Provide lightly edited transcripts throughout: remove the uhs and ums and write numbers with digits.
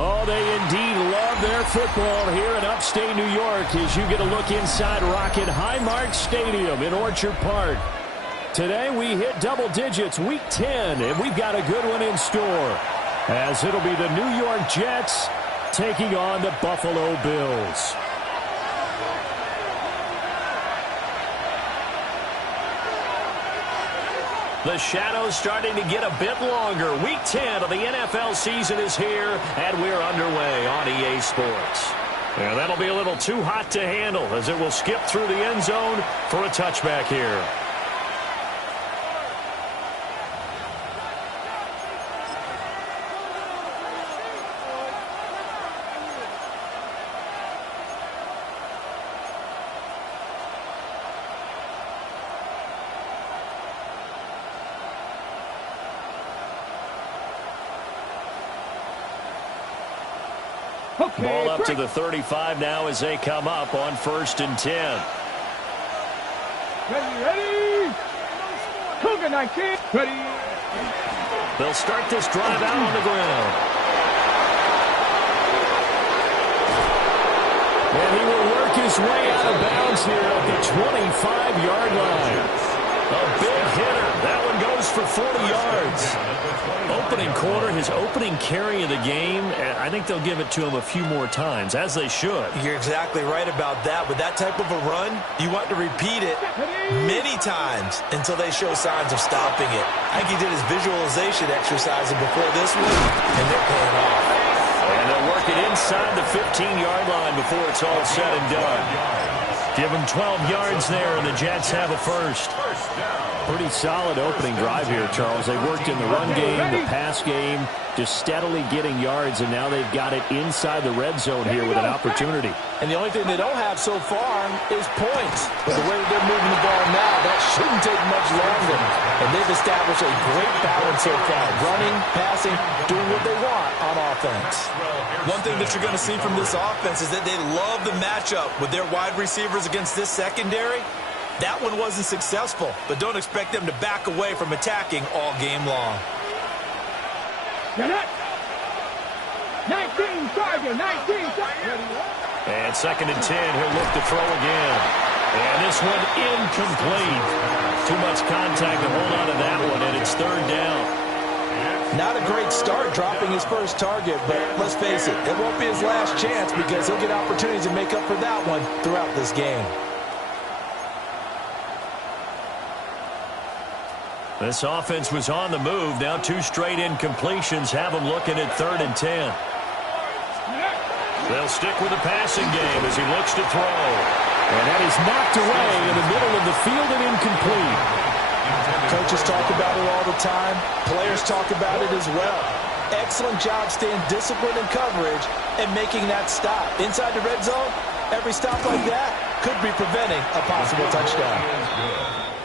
Oh, they indeed love their football here in upstate New York as you get a look inside Rocket Highmark Stadium in Orchard Park. Today we hit double digits, Week 10, and we've got a good one in store, as it'll be the New York Jets taking on the Buffalo Bills. The shadow's starting to get a bit longer. Week 10 of the NFL season is here, and we're underway on EA Sports. And that'll be a little too hot to handle as it will skip through the end zone for a touchback here. Okay, ball up to the 35 now as they come up on 1st and 10. Ready? Cougar 19. Ready? They'll start this drive out on the ground. And he will work his way out of bounds here at the 25-yard line. A big hitter. That one goes for 40 yards. Opening quarter, his opening carry of the game, I think they'll give it to him a few more times, as they should. You're exactly right about that. With that type of a run, you want to repeat it many times until they show signs of stopping it. I think he did his visualization exercises before this one, and they're paying off. And they'll work it inside the 15-yard line before it's all said and done. Give them 12 yards there, and the Jets have a first. Pretty solid opening drive here, Charles. They worked in the run game, the pass game, just steadily getting yards, and now they've got it inside the red zone here with an opportunity. And the only thing they don't have so far is points. But the way that they're moving the ball now, that shouldn't take much longer. And they've established a great balance so far. Running, passing, doing what they want on offense. One thing that you're going to see from this offense is that they love the matchup with their wide receivers against this secondary. That one wasn't successful, but don't expect them to back away from attacking all game long. 19 target, 19 target. And 2nd and 10, he'll look to throw again. And this one incomplete. Too much contact to hold on to that one, and it's 3rd down. Not a great start dropping his first target, but let's face it, it won't be his last chance because he'll get opportunities to make up for that one throughout this game. This offense was on the move. Now 2 straight incompletions have them looking at 3rd and 10. They'll stick with the passing game as he looks to throw. And that is knocked away in the middle of the field and incomplete. Coaches talk about it all the time. Players talk about it as well. Excellent job staying disciplined in coverage and making that stop. Inside the red zone, every stop like that could be preventing a possible touchdown.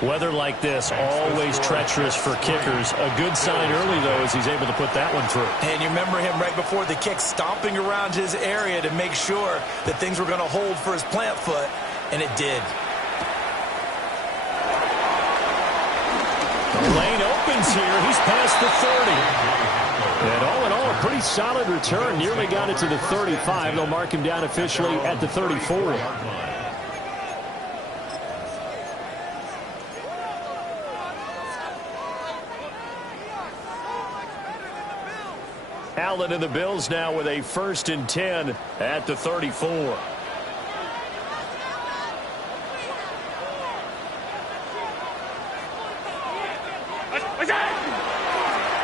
Weather like this, always treacherous for kickers. A good sign early, though, as he's able to put that one through. And you remember him right before the kick stomping around his area to make sure that things were going to hold for his plant foot, and it did. The lane opens here. He's past the 30. And all in all, a pretty solid return. Nearly got it to the 35. They'll mark him down officially at the 34. Allen and the Bills now with a 1st and 10 at the 34.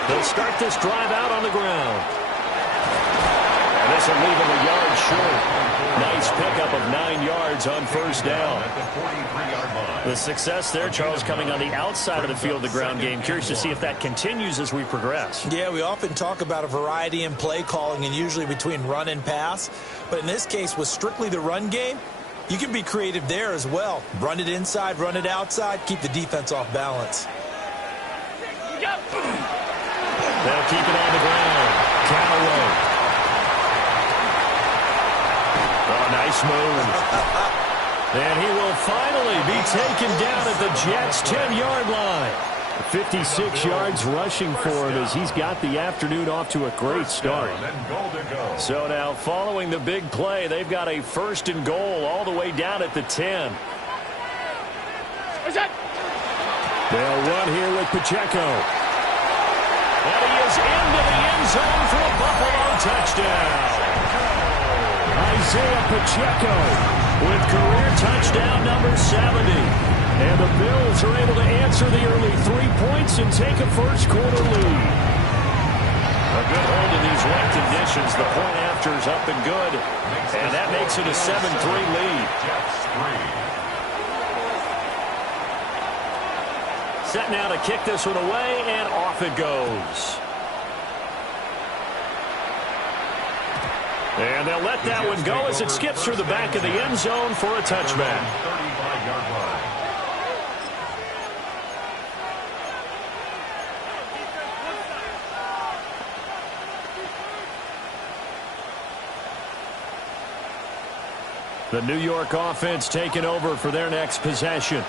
They'll start this drive out on the ground. And this will leave him a yard short. Nice pickup of 9 yards on 1st down. The success there, Charles, coming on the outside of the field, the ground game. Curious to see if that continues as we progress. Yeah, we often talk about a variety in play calling and usually between run and pass. But in this case, with strictly the run game, you can be creative there as well. Run it inside, run it outside, keep the defense off balance. They'll keep it on the ground. Callaway. Oh, nice move. And he will finally be taken down at the Jets' 10-yard line. 56 yards rushing for him as he's got the afternoon off to a great start. So now following the big play, they've got a 1st and goal all the way down at the 10. They'll run here with Pacheco. And he is into the end zone for a Buffalo touchdown. Isaiah Pacheco with career touchdown number 70. And the Bills are able to answer the early 3 points and take a first quarter lead. A good hold in these wet conditions. The point after is up and good. And that makes it a 7-3 lead. Set now to kick this one away, and off it goes. And they'll let that one go as it skips through the back of the end zone for a touchback. 35-yard line. The New York offense taking over for their next possession.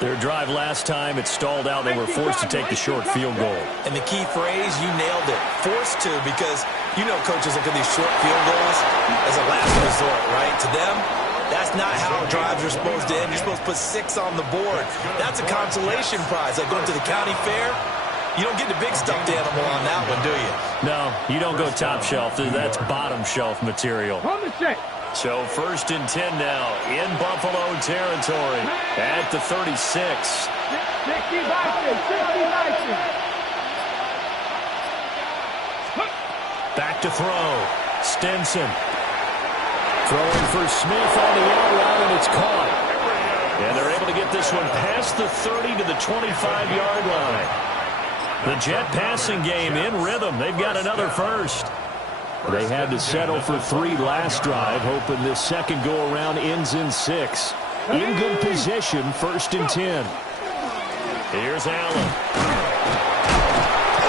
Their drive last time, it stalled out. They were forced to take the short field goal. And the key phrase, you nailed it. Forced to, because you know coaches look at these short field goals as a last resort, right? To them, that's not how drives are supposed to end. You're supposed to put 6 on the board. That's a consolation prize. Like going to the county fair, you don't get the big stuffed animal on that one, do you? No, you don't go top shelf. That's bottom shelf material. On the set. So 1st and 10 now in Buffalo territory at the 36. 60 Vikings, 60 Vikings. Back to throw. Stinson. Throwing for Smith on the out route, and it's caught. And they're able to get this one past the 30 to the 25-yard line. The Jet passing game in rhythm. They've got another first. They had to settle for 3 last drive, hoping this second go-around ends in 6. In good position, 1st and 10. Here's Allen.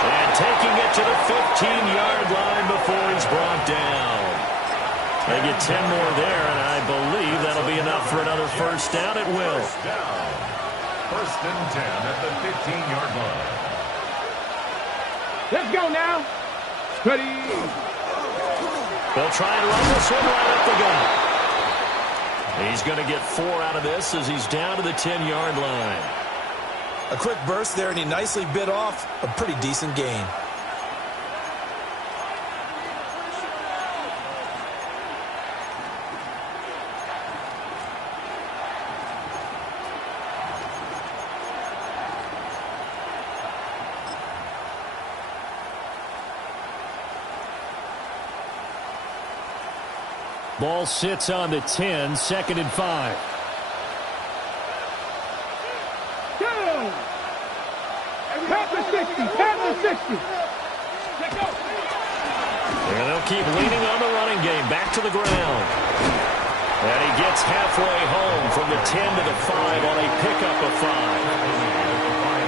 And taking it to the 15-yard line before he's brought down. They get 10 more there, and I believe that'll be enough for another first down. It will. First down. 1st and 10 at the 15-yard line. Let's go now. Ready. They'll try and run this one right up the gut. He's going to get 4 out of this as he's down to the 10-yard line. A quick burst there, and he nicely bit off a pretty decent gain. Ball sits on the 10, 2nd and 5. Go! Past the 60, past the 60. Let's go. And they'll keep leaning on the running game. Back to the ground. And he gets halfway home from the 10 to the 5 on a pickup of 5.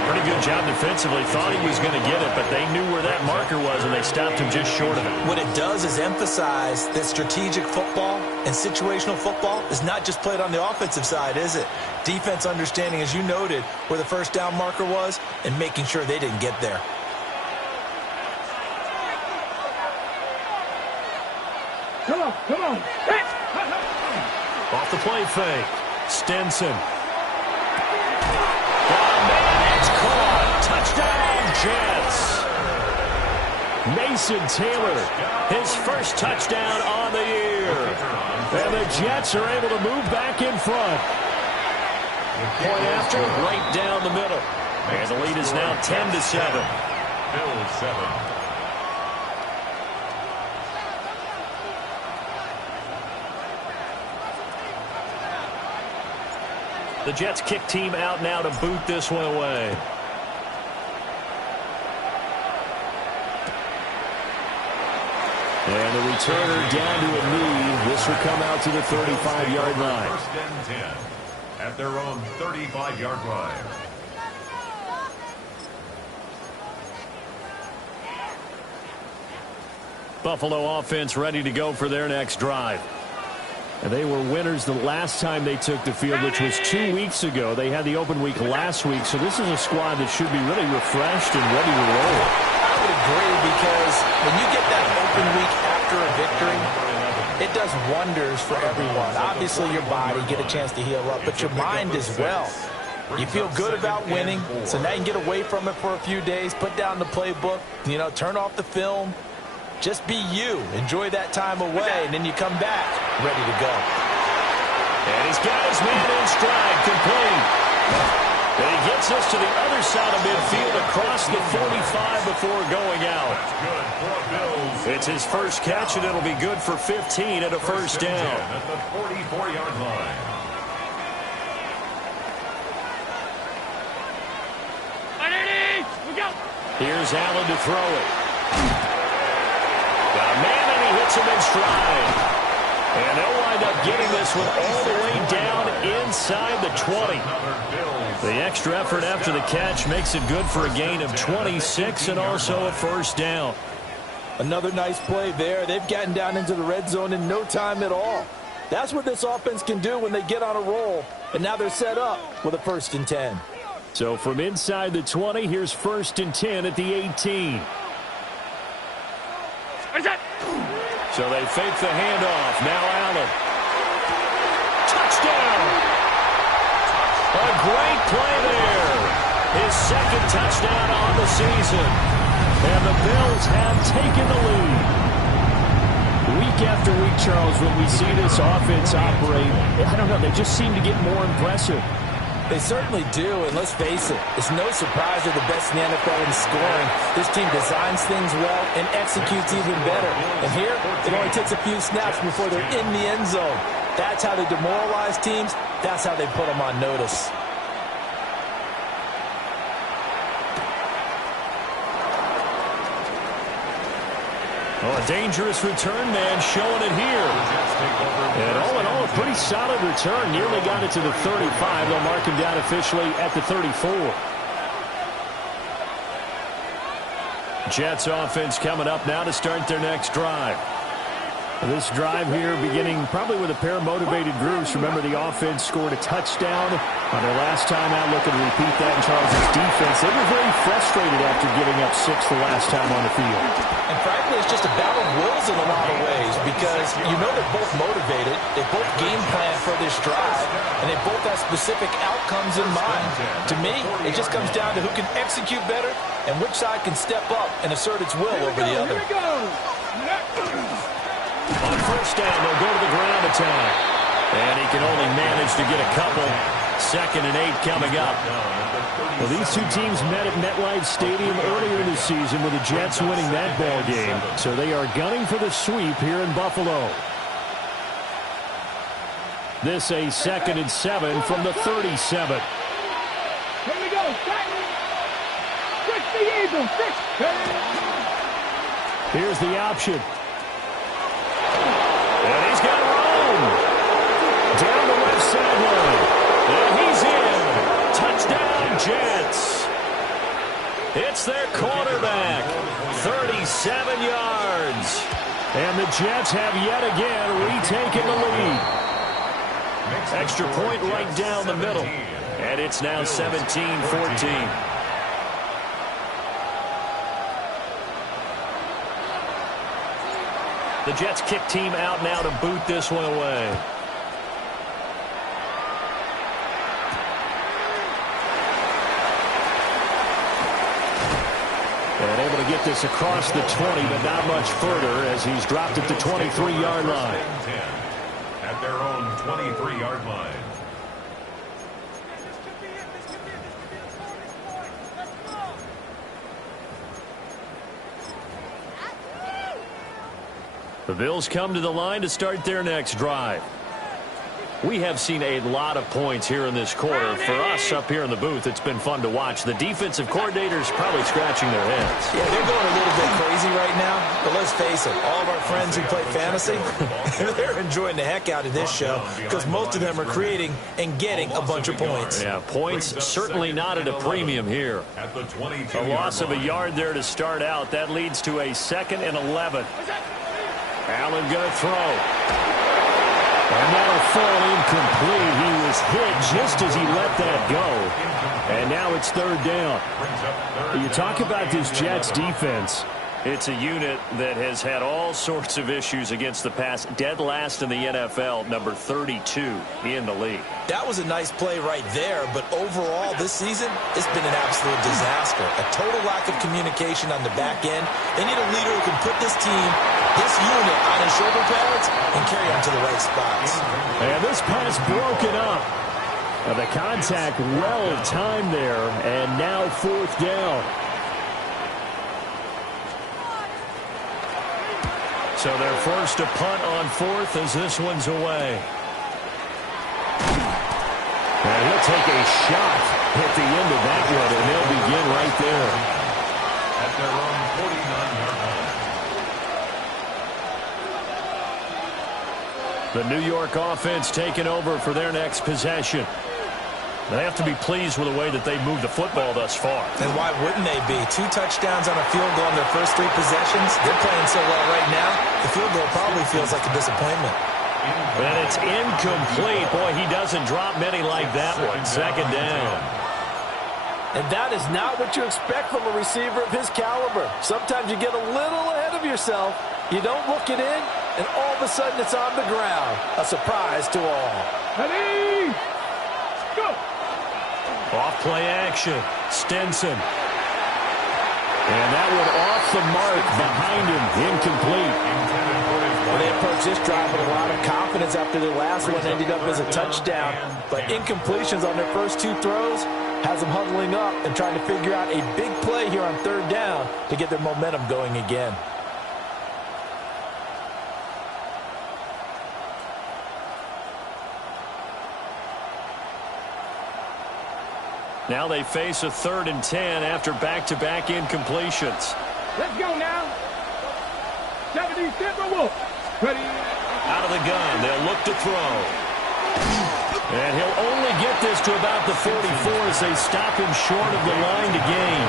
Pretty good job defensively. Thought he was going to get it, but they knew where that marker was, and they stopped him just short of it. What it does is emphasize that strategic football and situational football is not just played on the offensive side, is it? Defense understanding, as you noted, where the first down marker was and making sure they didn't get there. Come on, come on. Off the play fake. Stinson. Oh, man, it's caught. Touchdown, Jets. Mason Taylor, his first touchdown on the year. And the Jets are able to move back in front. Point after, right down the middle. And the lead is now 10-7. Bills 7. The Jets kick team out now to boot this one away. And the returner down to a knee. This will come out to the 35-yard line. 1st and 10 at their own 35-yard line. Buffalo offense ready to go for their next drive. And they were winners the last time they took the field, which was 2 weeks ago. They had the open week last week, so this is a squad that should be really refreshed and ready to roll. I would agree, because when you get that open week after a victory, it does wonders for everyone. Obviously, your body, get a chance to heal up, but your mind as well. You feel good about winning, so now you can get away from it for a few days, put down the playbook, turn off the film. Just be you. Enjoy that time away, and then you come back ready to go. And he's got his man in stride, complete. And he gets us to the other side of midfield across the 45 before going out. It's his first catch, and it'll be good for 15 and a first down. At the 44-yard line. Here's Allen to throw it. Got a man, and he hits him in stride. And they'll wind up getting this one all the way down inside the 20. The extra effort after the catch makes it good for a gain of 26 and also a first down. Another nice play there. They've gotten down into the red zone in no time at all. That's what this offense can do when they get on a roll. And now they're set up with a 1st and 10. So from inside the 20, here's 1st and 10 at the 18. So they fake the handoff. Now Allen. Touchdown! A great play there. His 2nd touchdown on the season. And the Bills have taken the lead. Week after week, Charles, when we see this offense operate, I don't know, they just seem to get more impressive. They certainly do, and let's face it, it's no surprise they're the best in the NFL in scoring. This team designs things well and executes even better. And here, it only takes a few snaps before they're in the end zone. That's how they demoralize teams. That's how they put them on notice. Oh, a dangerous return man showing it here. And all in all, a pretty solid return. Nearly got it to the 35. They'll mark him down officially at the 34. Jets offense coming up now to start their next drive. This drive here beginning probably with a pair of motivated groups. Remember, the offense scored a touchdown on their last time out. Looking to repeat that in Charles' defense. They were very frustrated after giving up 6 the last time on the field. And frankly, it's just a battle of wills in a lot of ways because you know they're both motivated. They both game plan for this drive, and they both have specific outcomes in mind. To me, it just comes down to who can execute better and which side can step up and assert its will over the other. On 1st down, they'll go to the ground attack. And he can only manage to get a couple. 2nd and 8 coming up. Well, these two teams met at MetLife Stadium earlier this season with the Jets winning that ball game. So they are gunning for the sweep here in Buffalo. This a 2nd and 7 from the 37. Here we go. Fix the Eagles. Here's the option. And he's got room. Down the left sideline. And he's in. Touchdown, Jets. It's their quarterback. 37 yards. And the Jets have yet again retaken the lead. Extra point right down the middle. And it's now 17-14. The Jets kick team out now to boot this one away. And able to get this across the 20, but not much further as he's dropped at the 23-yard line. At their own 23-yard line. The Bills come to the line to start their next drive. We have seen a lot of points here in this quarter. For us up here in the booth, it's been fun to watch. The defensive coordinators probably scratching their heads. Yeah, they're going a little bit crazy right now. But let's face it, all of our friends who play fantasy, they're enjoying the heck out of this show because most of them are creating and getting a bunch of points. Yeah, points certainly not at a premium here. A loss of a yard there to start out. That leads to a 2nd and 11. Allen going to throw. And that'll fall incomplete. He was hit just as he let that go. And now it's 3rd down. You talk about this Jets defense. It's a unit that has had all sorts of issues against the pass. Dead last in the NFL, number 32 in the league. That was a nice play right there, but overall this season, it's been an absolute disaster. A total lack of communication on the back end. They need a leader who can put this team, this unit, on his shoulder pads and carry them to the right spots. And this pass broken up. The contact well timed there, and now 4th down. So they're forced to punt on 4th as this one's away. And he'll take a shot at the end of that one, and they'll begin right there. At their own 49-yard line. The New York offense taking over for their next possession. They have to be pleased with the way that they've moved the football thus far. And why wouldn't they be? 2 touchdowns on a field goal in their first 3 possessions. They're playing so well right now, the field goal probably feels like a disappointment. And it's incomplete. Boy, he doesn't drop many like that one. 2nd down. And that is not what you expect from a receiver of his caliber. Sometimes you get a little ahead of yourself. You don't look it in, and all of a sudden it's on the ground. A surprise to all. Ready? Go! Off play action. Stinson. And that one off the mark behind him. Incomplete. Well, they approached this drive with a lot of confidence after their last one ended up as a touchdown. But incompletions on their first 2 throws has them huddling up and trying to figure out a big play here on 3rd down to get their momentum going again. Now they face a 3rd and 10 after back-to-back incompletions. Let's go now. 70 Silver Wolf. Ready? Out of the gun, they'll look to throw. And he'll only get this to about the 44 as they stop him short of the line to gain.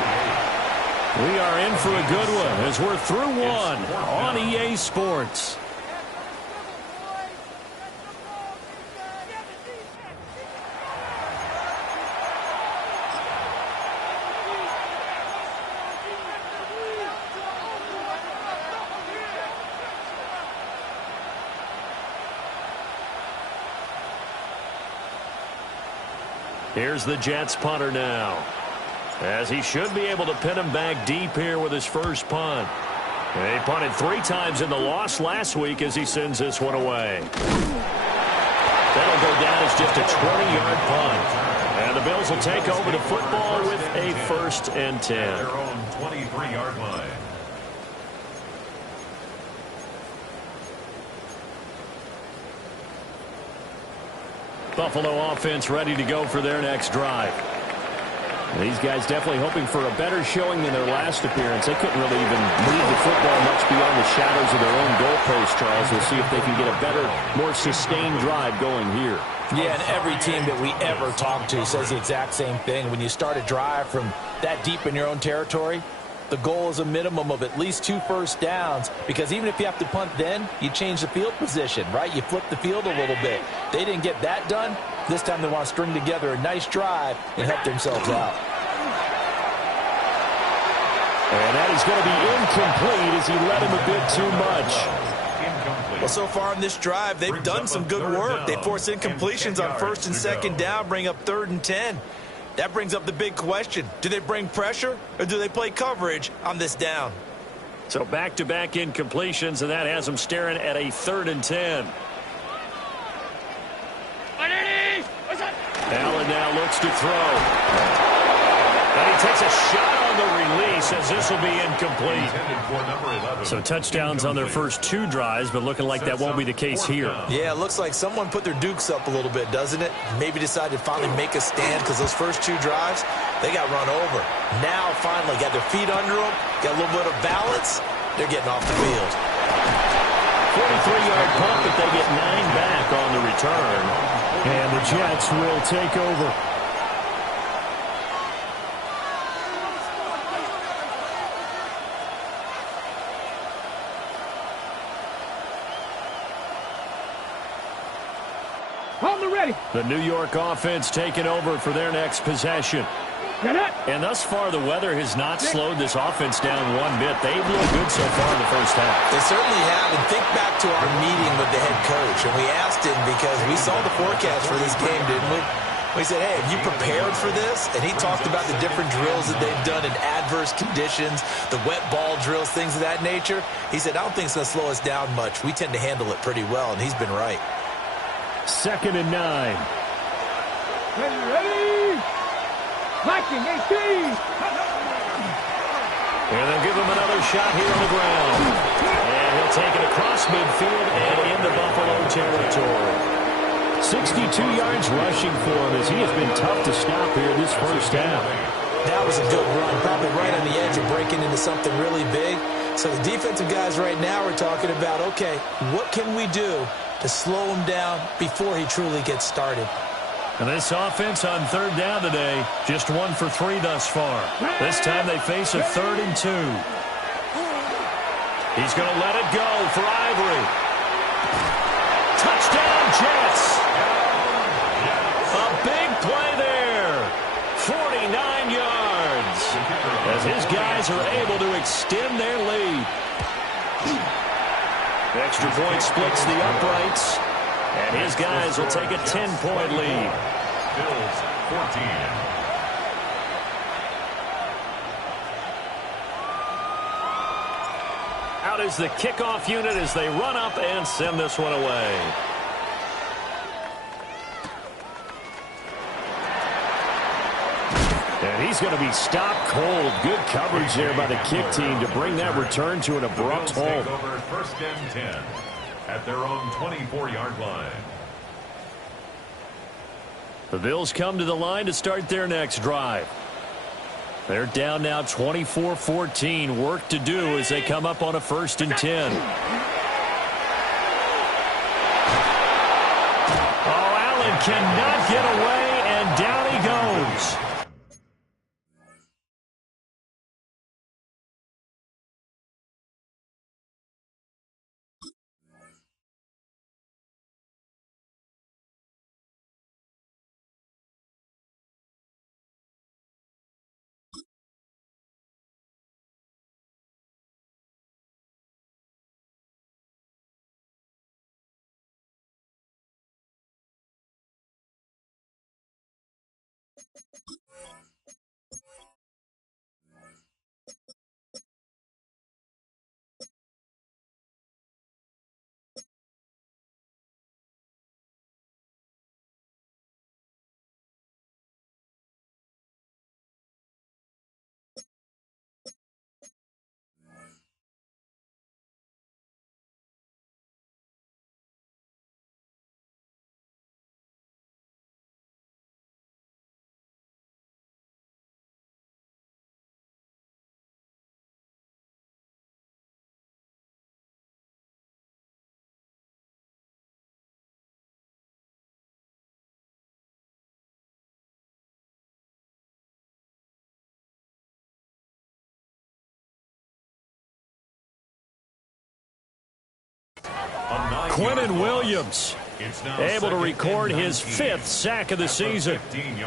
We are in for a good one as we're through one on EA Sports. Here's the Jets punter now, as he should be able to pin him back deep here with his first punt. He punted 3 times in the loss last week as he sends this one away. That'll go down as just a 20-yard punt. And the Bills will take over the football with a 1st and 10. Their own 23-yard line. Buffalo offense ready to go for their next drive. These guys definitely hoping for a better showing than their last appearance. They couldn't really even move the football much beyond the shadows of their own goalpost, Charles. We'll see if they can get a better, more sustained drive going here. Yeah, and every team that we ever talk to says the exact same thing. When you start a drive from that deep in your own territory, the goal is a minimum of at least 2 first downs, because even if you have to punt then, you change the field position, right? You flip the field a little bit. They didn't get that done. This time they want to string together a nice drive and help themselves out. And that is going to be incomplete as he led him a bit too much. Well, so far in this drive, they've done some good work. They force incompletions on 1st and 2nd down, bring up 3rd and 10. That brings up the big question. Do they bring pressure or do they play coverage on this down? So back-to-back incompletions, and that has them staring at a 3rd and 10. Allen now looks to throw. And he takes a shot on the release as this will be incomplete. So touchdowns on their first 2 drives, but looking like that won't be the case here. Yeah, it looks like someone put their dukes up a little bit, doesn't it? Maybe decided to finally make a stand, because those first 2 drives, they got run over. Now finally got their feet under them, got a little bit of balance. They're getting off the field. 43-yard punt, but they get 9 back on the return. And the Jets will take over. On the ready. The New York offense taking over for their next possession. And thus far, the weather has not slowed this offense down one bit. They've looked good so far in the first half. They certainly have. And think back to our meeting with the head coach. And we asked him, because we saw the forecast for this game, didn't we? We said, hey, have you prepared for this? And he talked about the different drills that they've done in adverse conditions, the wet ball drills, things of that nature. He said, I don't think it's going to slow us down much. We tend to handle it pretty well, and he's been right. 2nd and 9. Ready? Marking 18. And they'll give him another shot here on the ground. And he'll take it across midfield and into Buffalo territory. 62 yards rushing for him as he has been tough to stop here this first half. That was a good run, probably right on the edge of breaking into something really big. So the defensive guys right now are talking about, okay, what can we do to slow him down before he truly gets started? And this offense on third down today, just 1 for 3 thus far. This time they face a 3rd and 2. He's going to let it go for Ivory. Touchdown, Jets. A big play there. 49 yards. As his guys are able to extend their lead. The extra point splits the uprights. And his guys will take a 10-point lead. Bills 14. Out is the kickoff unit as they run up and send this one away. And he's going to be stopped cold. Good coverage there by the kick team to bring that return to an abrupt halt. Take over 1st and 10 at their own 24-yard line. The Bills come to the line to start their next drive. They're down now 24-14. Work to do as they come up on a 1st and 10. Oh, Allen cannot get away, and down he goes. Quentin Williams able to record his 5th sack of the season.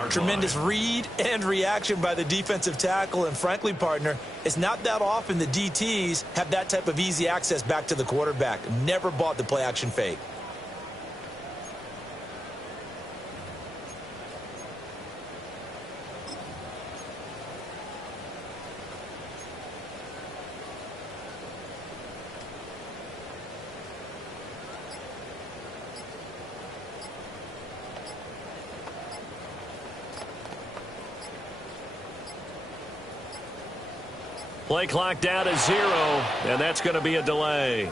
Tremendous read and reaction by the defensive tackle, and frankly, partner, it's not that often the DTs have that type of easy access back to the quarterback. Never bought the play action fake. Play clock down to 0, and that's going to be a delay.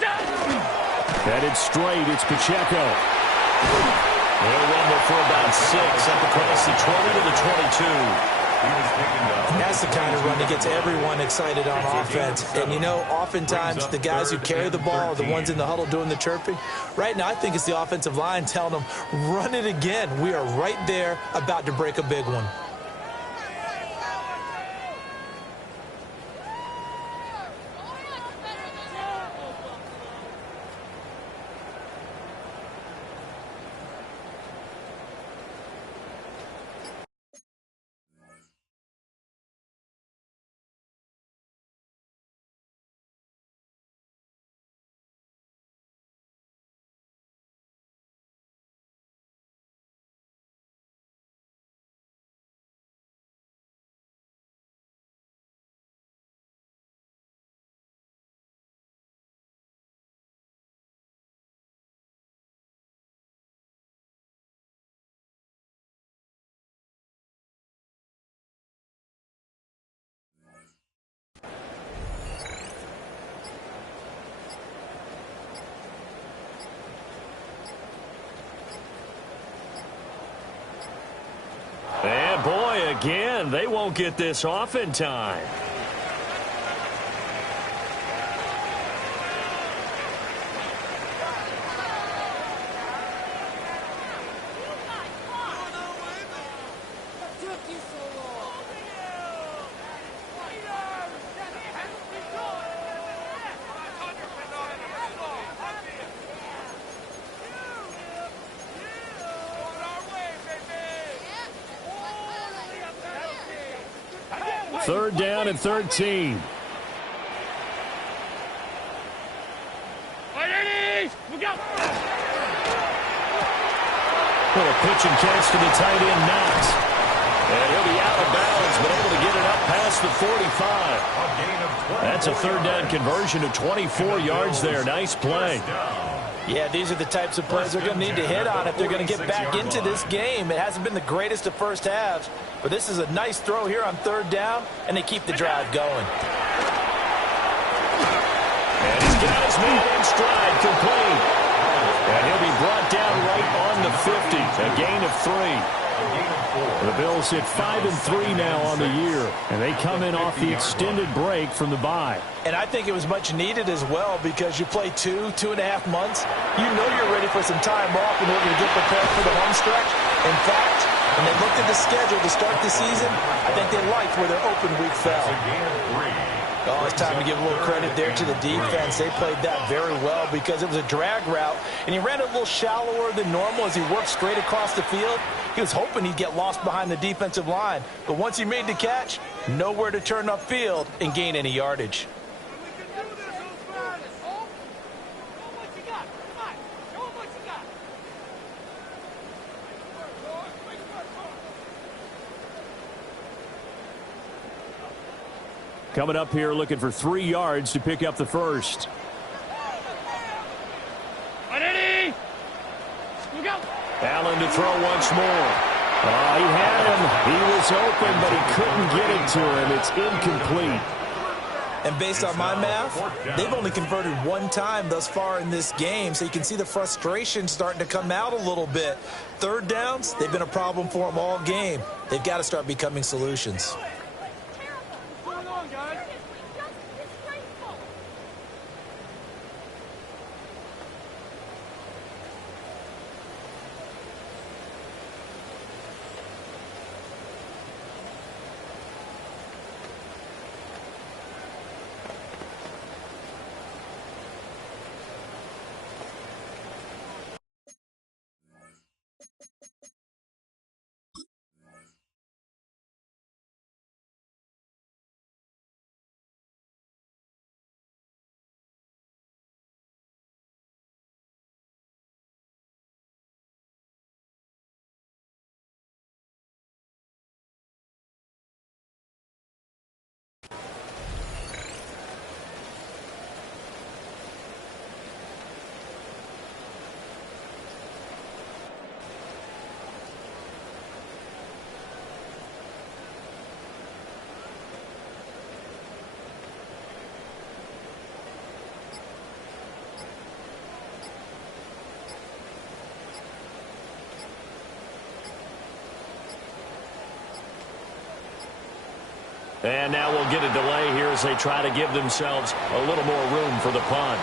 Headed straight, it's Pacheco. They'll rumble for about 6 up across the 20 to the 22. That's the kind of run that gets everyone excited on offense. And, you know, oftentimes the guys who carry the ball are the ones in the huddle doing the chirping. Right now, I think it's the offensive line telling them, run it again. We are right there about to break a big one. And boy, again, they won't get this off in time. Third down and 13. Well, a pitch and catch to the tight end, Knox. And he'll be out of bounds, but able to get it up past the 45. That's a third down conversion of 24 yards there. Nice play. Yeah, these are the types of plays they're going to need to hit on if they're going to get back into this game. It hasn't been the greatest of first halves, but this is a nice throw here on third down, and they keep the drive going. And he's got his man in stride, complete. And he'll be brought down right on the 50, a gain of 3. The Bills hit 5-3 now on the year, and they come in off the extended break from the bye. And I think it was much needed as well because you play 2.5 months. You know you're ready for some time off in order to get prepared for the home stretch. In fact, when they looked at the schedule to start the season, I think they liked where their open week fell. Oh, it's time to give a little credit there to the defense. They played that very well because it was a drag route, and he ran a little shallower than normal as he worked straight across the field. He was hoping he'd get lost behind the defensive line, but once he made the catch, nowhere to turn upfield and gain any yardage. Coming up here looking for 3 yards to pick up the first. Allen to throw once more. He had him. He was open, but he couldn't get it to him. It's incomplete. And based on my math, they've only converted 1 time thus far in this game, so you can see the frustration starting to come out a little bit. Third downs, they've been a problem for them all game. They've got to start becoming solutions. And now we'll get a delay here as they try to give themselves a little more room for the punt.